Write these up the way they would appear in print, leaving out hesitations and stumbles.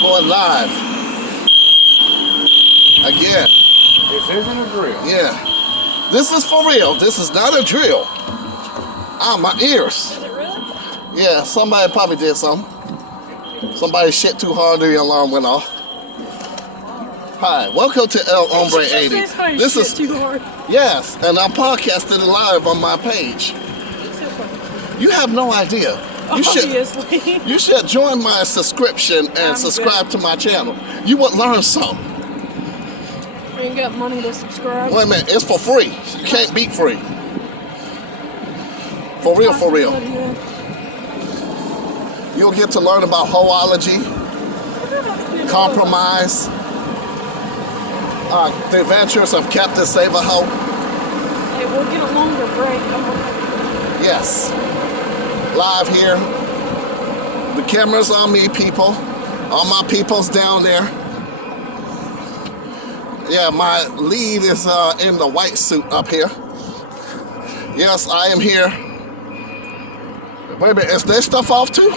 Going live. Again. This isn't a drill. Yeah. This is for real. This is not a drill. Ah, my ears. Is it really? Yeah, somebody probably did something. Somebody shit too hard, the alarm went off. Hi, welcome to El Hombre 80. This is too hard. yes, and I'm podcasting live on my page. You have no idea. You Obviously. you should join my subscription and I'm subscribe to my channel. You would learn something. We ain't got money to subscribe. Wait a minute, it's for free. You can't beat free. For real, for real. You'll get to learn about hoology, compromise, the adventures of Captain Save-A-Ho. Hey, we'll get a longer break. Yes. Live here. The camera's on me, people. All my people's down there. Yeah, my lead is in the white suit up here. Yes, I am here. Wait a minute, is their stuff off too?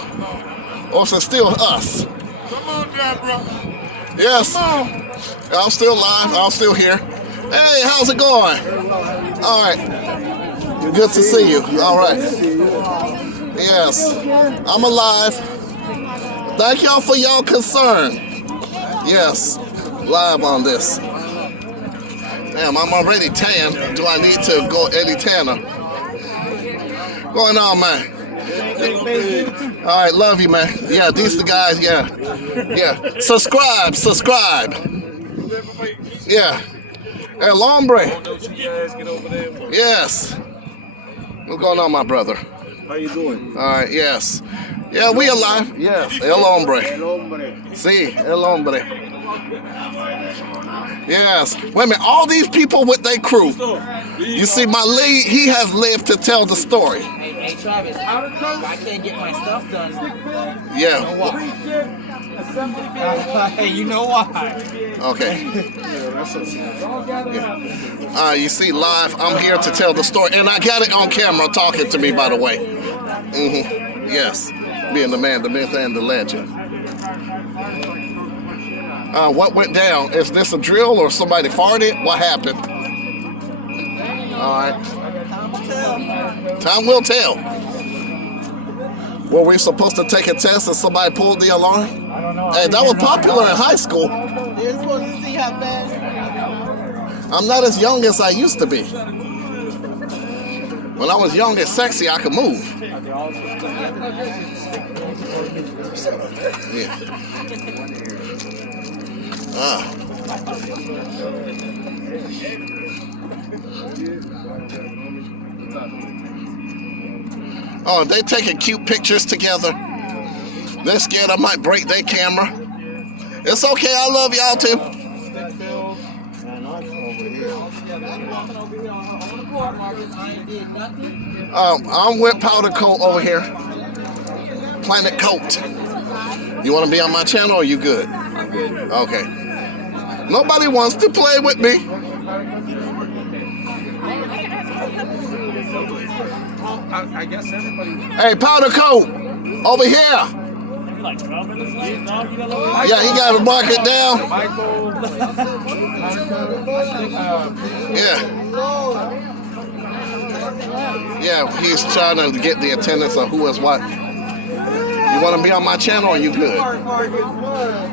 Or is it still us? Come on, Deborah. Yes. Come on. I'm still live. I'm still here. Hey, how's it going? All right. Good to see you. All right. Yes. I'm alive. Thank y'all for y'all concern. Yes. Live on this. Damn, I'm already tan. Do I need to go any tanner? Going on, man? All right, love you, man. Yeah, these the guys. Yeah, yeah. Subscribe. Yeah. El Hombre. Yes. What's going on, my brother? How you doing? All right. Yes. Yeah, we alive. Yes. El Hombre. See, El Hombre. Yes. Wait a minute. All these people with their crew. You see, my lead, he has lived to tell the story. Hey Travis, I can't get my stuff done. Yeah. Hey, you know why? Okay. Yeah. You see, live, I'm here to tell the story. And I got it on camera talking to me, by the way. Mm-hmm. Yes. Being the man, the myth, and the legend. What went down? Is this a drill or somebody farted? What happened? All right. Time will tell. Were we supposed to take a test and somebody pulled the alarm? I don't know. Hey, that was popular in high school. You're supposed to see how fast. I'm not as young as I used to be. When I was young and sexy, I could move. Yeah. Oh, they taking cute pictures together. They're scared I might break their camera. It's okay, I love y'all too. I'm with Powder Coat over here. Planet Coat. You want to be on my channel or are you good? I'm good. Okay. Nobody wants to play with me. I guess everybody. Hey, Powder Coat, over here. Yeah, he got to mark it down. Michael. Yeah, he's trying to get the attendance of who is what. You want to be on my channel or you good?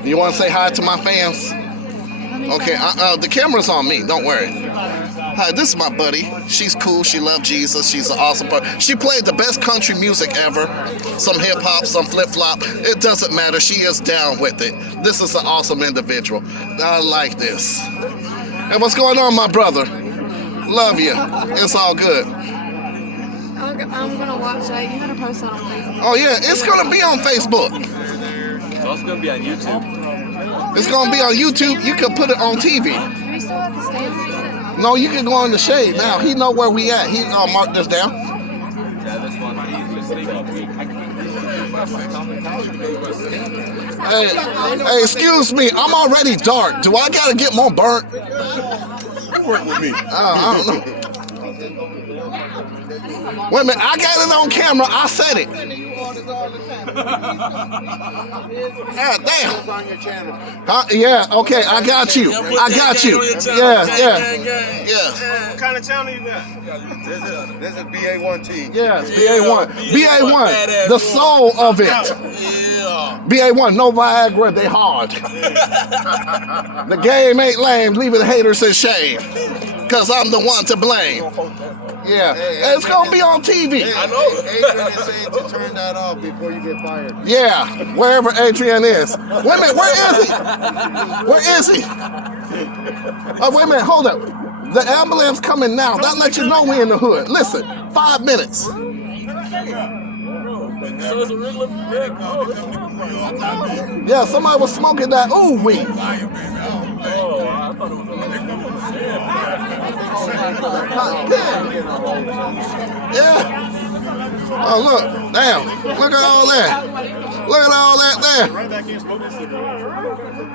You want to say hi to my fans? Okay, the camera's on me, don't worry. Hi, this is my buddy. She's cool, she loves Jesus, she's an awesome person. She played the best country music ever. Some hip hop, some flip flop. It doesn't matter, she is down with it. This is an awesome individual. I like this. Hey, what's going on, my brother? Love you. It's all good. I'm gonna watch that. You gotta post that on Facebook. Oh yeah, it's gonna be on Facebook. It's also gonna be on YouTube. It's gonna be on YouTube. You can put it on TV. Do we still have to stand there? No, you can go in the shade now. He know where we at. He mark this down. Yeah, this one. Hey, excuse me. I'm already dark. Do I gotta get more burnt? Work with me. I don't know. Wait a minute. I got it on camera. I said it. God damn. It's on your channel. Huh? Yeah, okay, I got you. I got you. Yeah, yeah. Yeah. What kind of channel you got? This is BA1T. Yes, BA1. BA1, the soul of it. Yeah. BA1, no Viagra, they hard. The game ain't lame, leaving the haters in shame. Cause I'm the one to blame. Yeah, it's gonna be on TV. I know. Adrian is saying to turn that off before you get fired. Yeah, wherever Adrian is. Wait a minute, where is he? Where is he? Oh, wait a minute, hold up. The ambulance coming now. That lets you know we in the hood. Listen, 5 minutes. Yeah, somebody was smoking that ooh weed. Yeah. Oh look, damn. Look at all that. Look at all that there.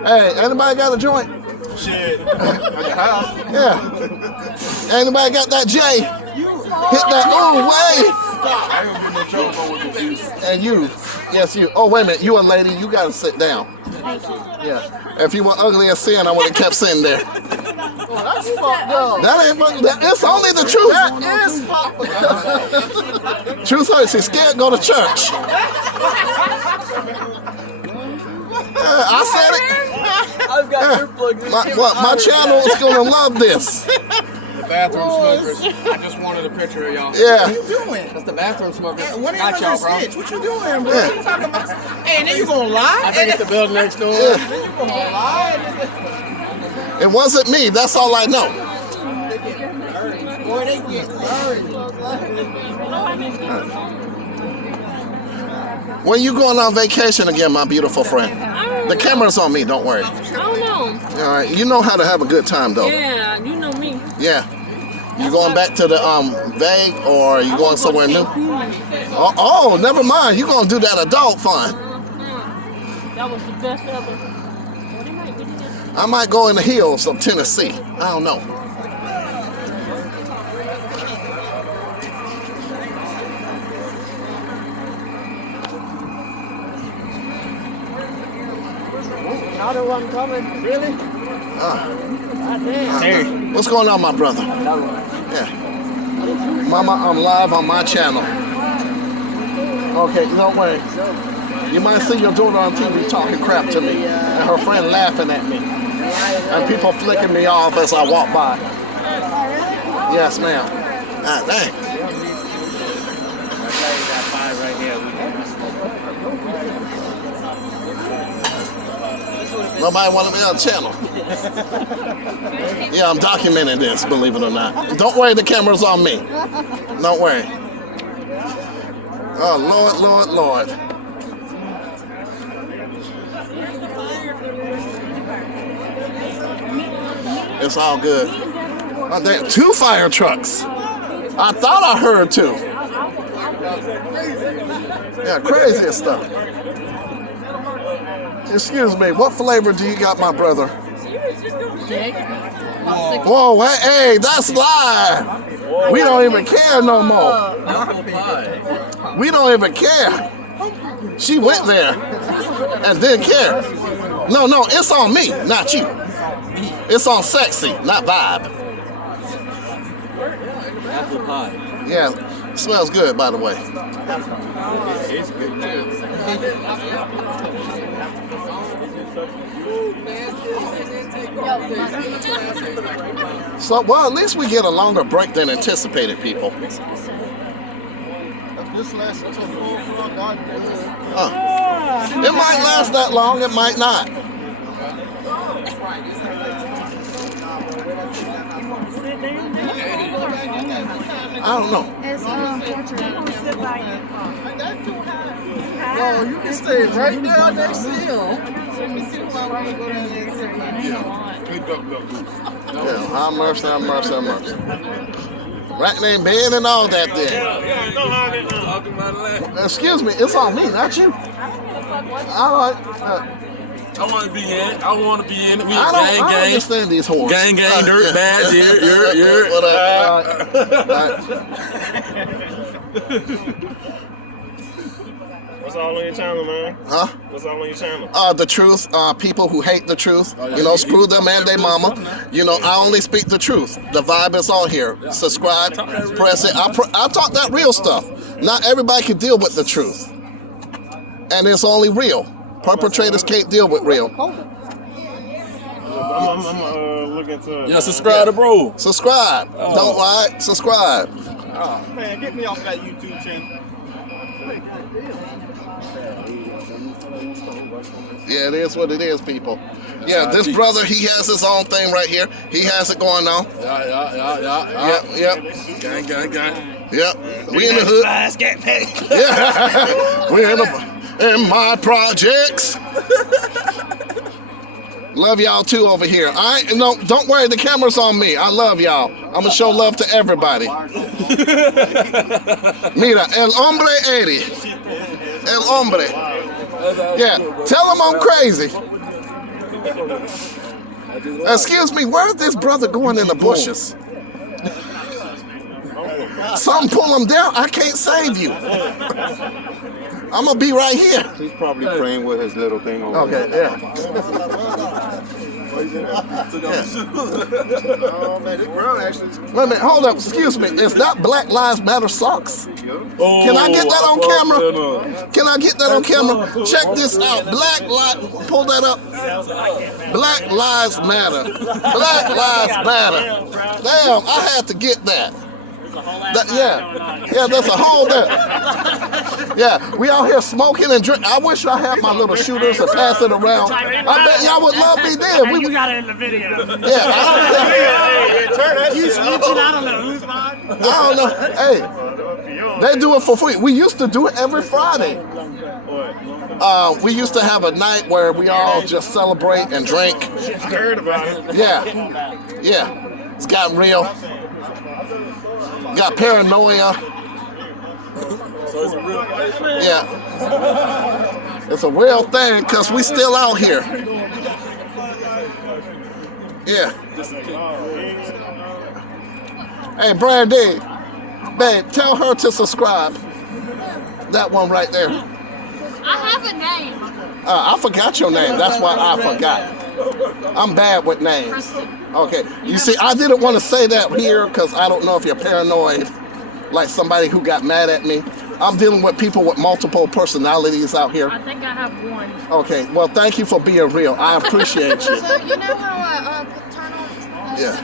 Hey, anybody got a joint? Shit. Yeah. Anybody got that J? Hit that ooh way. And you. Yes, you. Oh, wait a minute. You a lady. You got to sit down. Yeah. If you were ugly as sin, I would have kept sitting there. That's fucked up. That ain't it's only the truth. That is fucked up. Truth hurts. She's scared, go to church. I said it. I've got earplugs in My channel is going to love this. The bathroom smokers. I just wanted a picture of y'all. Yeah. What you doing? That's the bathroom smokers. Hey, when are you Not y'all, gonna bro. snitch? What you doing, bro? Yeah. What you talking about? Hey, and then you gonna lie? I think it's the building next door. Yeah. Then you gonna lie? It wasn't me. That's all I know. Boy, they get buried. When you going on vacation again, my beautiful friend? The camera's on me. Don't worry. I don't know. All right. You know how to have a good time, though. Yeah, you know me. Yeah. You going back to the Vague, or you going somewhere new? Oh, never mind. You gonna do that adult fun? That was the best ever. I might go in the hills of Tennessee. I don't know. Another one coming. Really? What's going on, my brother? Yeah. Mama, I'm live on my channel. Okay, don't worry. You might see your daughter on TV talking crap to me, and her friend laughing at me, and people flicking me off as I walk by. Yes, ma'am. Ah, dang. Nobody want to be on the channel. Yeah, I'm documenting this, believe it or not. Don't worry, the camera's on me. Don't worry. Oh, Lord, Lord, Lord. It's all good. Oh, damn, 2 fire trucks. I thought I heard 2. Yeah, crazy stuff. Excuse me, what flavor do you got, my brother? Whoa, hey, that's live. We don't even care no more. We don't even care. She went there and didn't care. No, it's on me, not you. It's on Sexy, not Vibe. Apple pie. Yeah, smells good, by the way. It's good too. So, well, at least we get a longer break than anticipated, people. This lasts until 4 o'clock. It might last that long, it might not. I don't know. Yo, you can stay right there next to him. Yeah, have mercy, have mercy, have mercy. Right name bed and all that there. Excuse me, it's on me, not you. All right. I want to be in it. I want to be in it. We I gang, don't gang. understand these whores. Gang, gang, dirt bags. You're. What up? All right. What's all on your channel, man? Huh? What's all on your channel? The truth. People who hate the truth. You know, screw them and their mama. You know, I only speak the truth. The vibe is on here. Subscribe, press it. I talk that real stuff. Not everybody can deal with the truth, and it's only real. Perpetrators can't deal with real. I'm looking to. Yeah, subscribe to bro. Subscribe. Don't lie. Subscribe. Oh, man, get me off that YouTube channel. Yeah, it is what it is, people. Yeah, this brother, he has his own thing right here. He has it going on. Yeah. Yep. Gang. Yep. We in the hood. Yeah. We in my projects. Love y'all too over here. Don't worry, the camera's on me. I love y'all. I'm gonna show love to everybody. Mira, el hombre Eddie. El hombre. Yeah, tell him I'm crazy. Excuse me, where's this brother going in the bushes? Something pull him down. I can't save you. I'm gonna be right here. He's probably praying with his little thing over Okay, yeah. Oh, man, this ground actually. Wait a minute, hold up. Excuse me. It's not Black Lives Matter socks. Can I get that on camera? Can I get that on camera? Check this out. Pull that up. Black Lives Matter. Black Lives Matter. Damn, I had to get that. Yeah, there's a hole there. Yeah, we out here smoking and drinking. I wish I had my little shooters to pass it around. I bet y'all would love me there. You got it in the video. Yeah, You snitching? I don't know who's mine. I don't know. Hey, they do it for free. We used to do it every Friday. We used to have a night where we all just celebrate and drink. I heard about it. Yeah. It's gotten real. Got paranoia. So it's a real fight. Yeah. It's a real thing because we still out here. Yeah. Hey, Brandy, babe, tell her to subscribe. That one right there. I have a name. I forgot your name. That's why I forgot. I'm bad with names. Kristen. Okay. You see, I didn't want to say that here because I don't know if you're paranoid, like somebody who got mad at me. I'm dealing with people with multiple personalities out here. I think I have one. Okay. Well, thank you for being real. I appreciate you. So you know how turn on Yeah.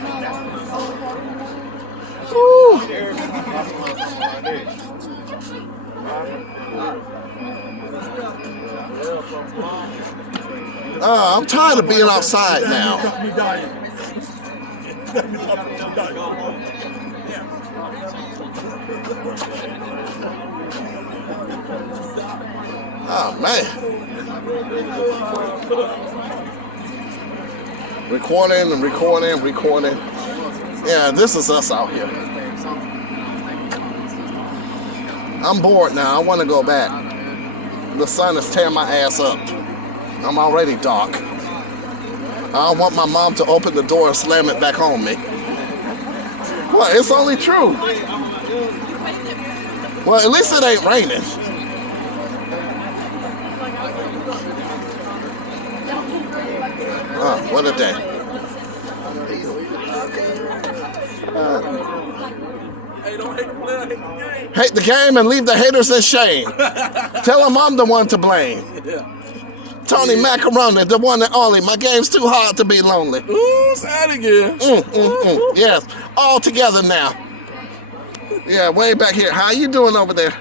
I'm tired of being outside now. Oh, man. Recording. Yeah, this is us out here. I'm bored now. I want to go back. The sun is tearing my ass up. I'm already dark. I don't want my mom to open the door and slam it back on me. Well, it's only true. Well, at least it ain't raining. Oh, what a day. Hate the game and leave the haters in shame. Tell them I'm the one to blame. Tony Macaroni, the one and only. My game's too hard to be lonely. Ooh, sad again. Yes, all together now. Yeah, way back here. How you doing over there?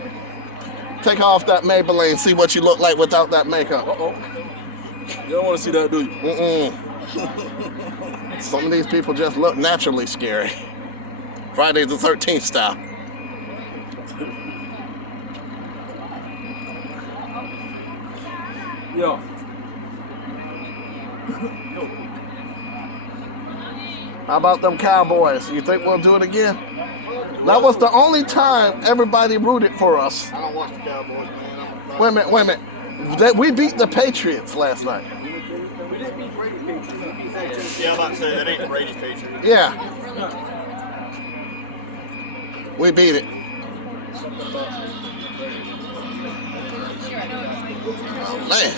Take off that Maybelline, see what you look like without that makeup. You don't want to see that, do you? Some of these people just look naturally scary. Friday the 13th style. Yeah. How about them Cowboys? You think we'll do it again? That was the only time everybody rooted for us. I don't watch the Cowboys, man. Wait a minute. We beat the Patriots last night. Yeah, I'm about to say that ain't Brady Patriots. Yeah. We beat it. Oh, man.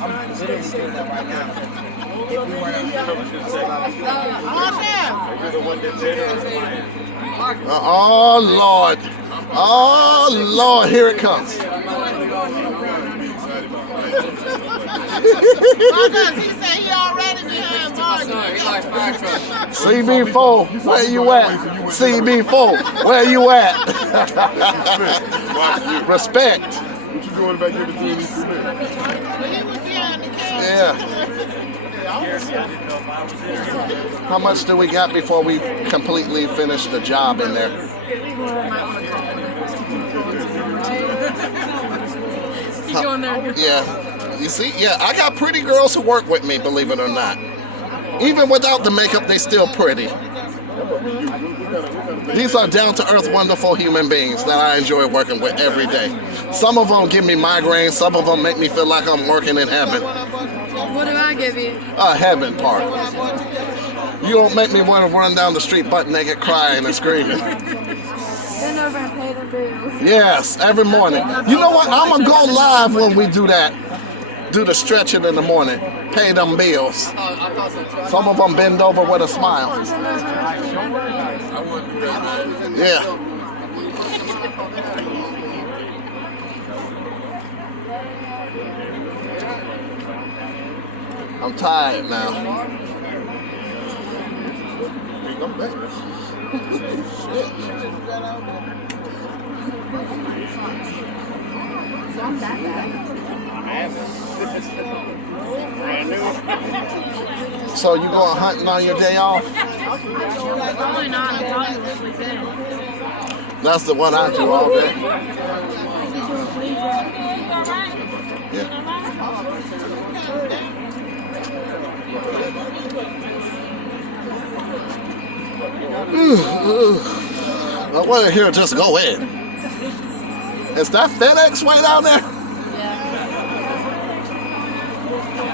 I'm literally doing that right now. If we were Oh, Lord. Oh, Lord. Here it comes. he said he already behind CB4, where you at? CB4, where you at? Respect. What you going back here between these two men? Yeah. How much do we got before we completely finish the job in there? Keep going there. Yeah. You see? Yeah, I got pretty girls who work with me, believe it or not. Even without the makeup, they still pretty. These are down-to-earth, wonderful human beings that I enjoy working with every day. Some of them give me migraines. Some of them make me feel like I'm working in heaven. What do I give you? A heaven part. You don't make me want to run down the street butt naked crying and screaming. Bend over and pay the bills. Yes, every morning. You know what? I'm going to go live when we do that. Do the stretching in the morning. Pay them bills. Some of them bend over with a smile. Yeah. I'm tired now. So you going hunting on your day off? Probably not. I'm probably sleep in. That's the one I do all day. Yeah. I want to hear just go in. Is that FedEx way down there?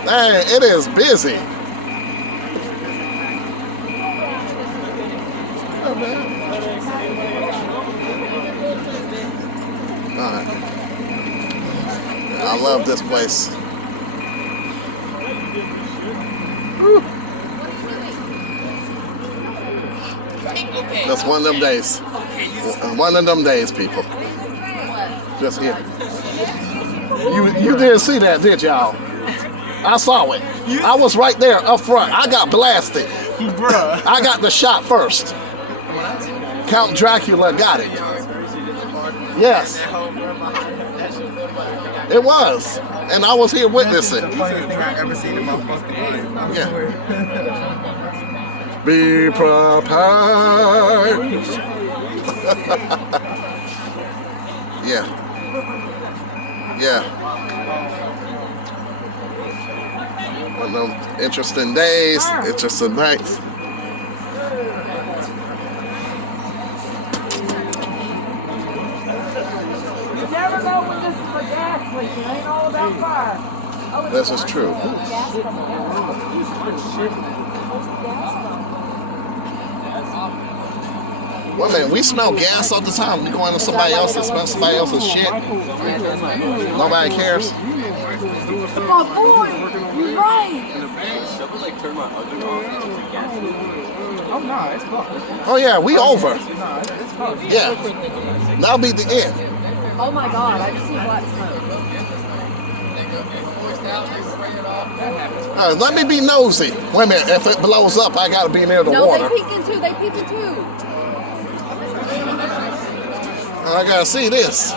Hey, it is busy. Alright. I love this place. Whew. That's one of them days. One of them days, people. Just here. You didn't see that, did y'all? I saw it. I was right there up front. I got blasted. I got the shot first. Count Dracula got it. Yes. It was. And I was here witnessing. the funniest thing I've ever seen in my fucking life. I Yeah. swear. Be prepared. Yeah. Yeah. One of them interesting days, interesting nights. You never know when this is a gas leak. It ain't all about fire. This is true. Well, man, we smell gas all the time. We go into somebody else and smell somebody else's shit. Nobody cares. My boy, you're right. Oh, no, it's fucked. Oh yeah, we over. No, it's fucked. Yeah. That'll be the end. Oh my god, I just see black smoke. Let me be nosy. Wait a minute, if it blows up, I gotta be near the No, water. they peeking too. They peeking too. I gotta see this.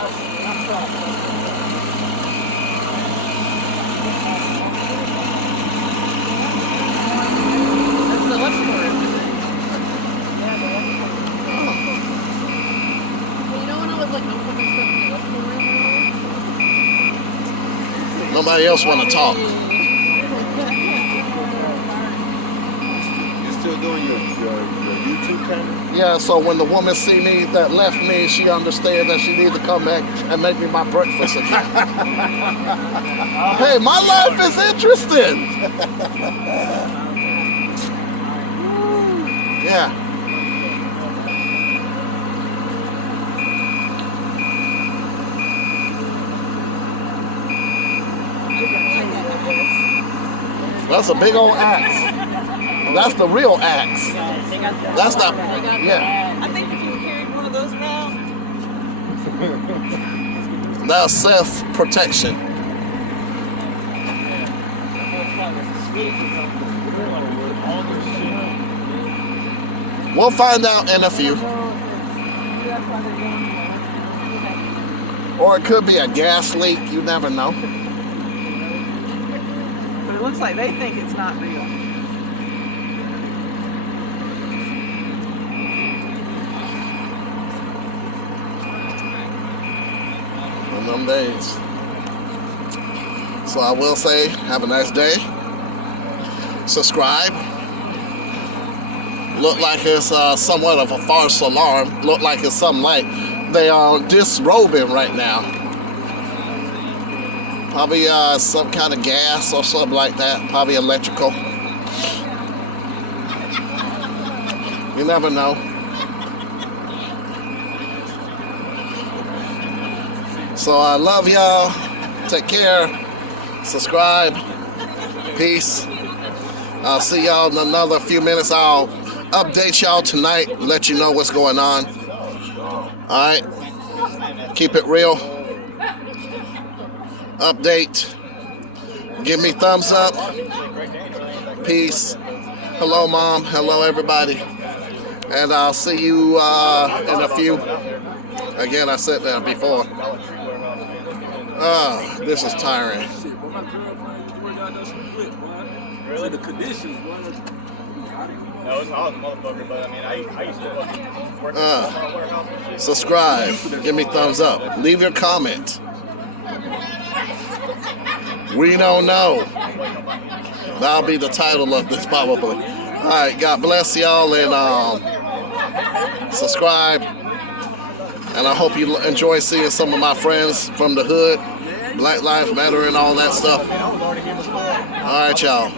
That's the electrical room. Well, you know when I was like looking for stuff in the electrical room earlier? Nobody else wanna talk. You still doing your YouTube channel? Yeah, so when the woman see me that left me, she understands that she needs to come back and make me my breakfast again. Hey, my life is interesting. Yeah. That's a big old axe. That's the real axe. That's not, yeah. I think if you carried one of those around. That's self-protection. We'll find out in a few. Or it could be a gas leak, you never know. But it looks like they think it's not real. On them days. So I will say, have a nice day. Subscribe. Look like it's somewhat of a false alarm. Look like it's something like they are disrobing right now. Probably some kind of gas or something like that. Probably electrical. You never know. So I love y'all. Take care. Subscribe. Peace. I'll see y'all in another few minutes. I'll update y'all tonight, let you know what's going on. Alright? Keep it real. Update. Give me thumbs up. Peace. Hello, Mom. Hello, everybody. And I'll see you in a few. Again, I said that before. This is tiring. Really? The conditions, boy. No, it's hot, motherfucker, but I mean, I used to work in a warehouse and shit. Subscribe. Give me thumbs up. Leave your comment. We don't know. That'll be the title of this probably. Alright, God bless y'all and subscribe. And I hope you enjoy seeing some of my friends from the hood. Black Lives Matter and all that stuff. Alright, y'all.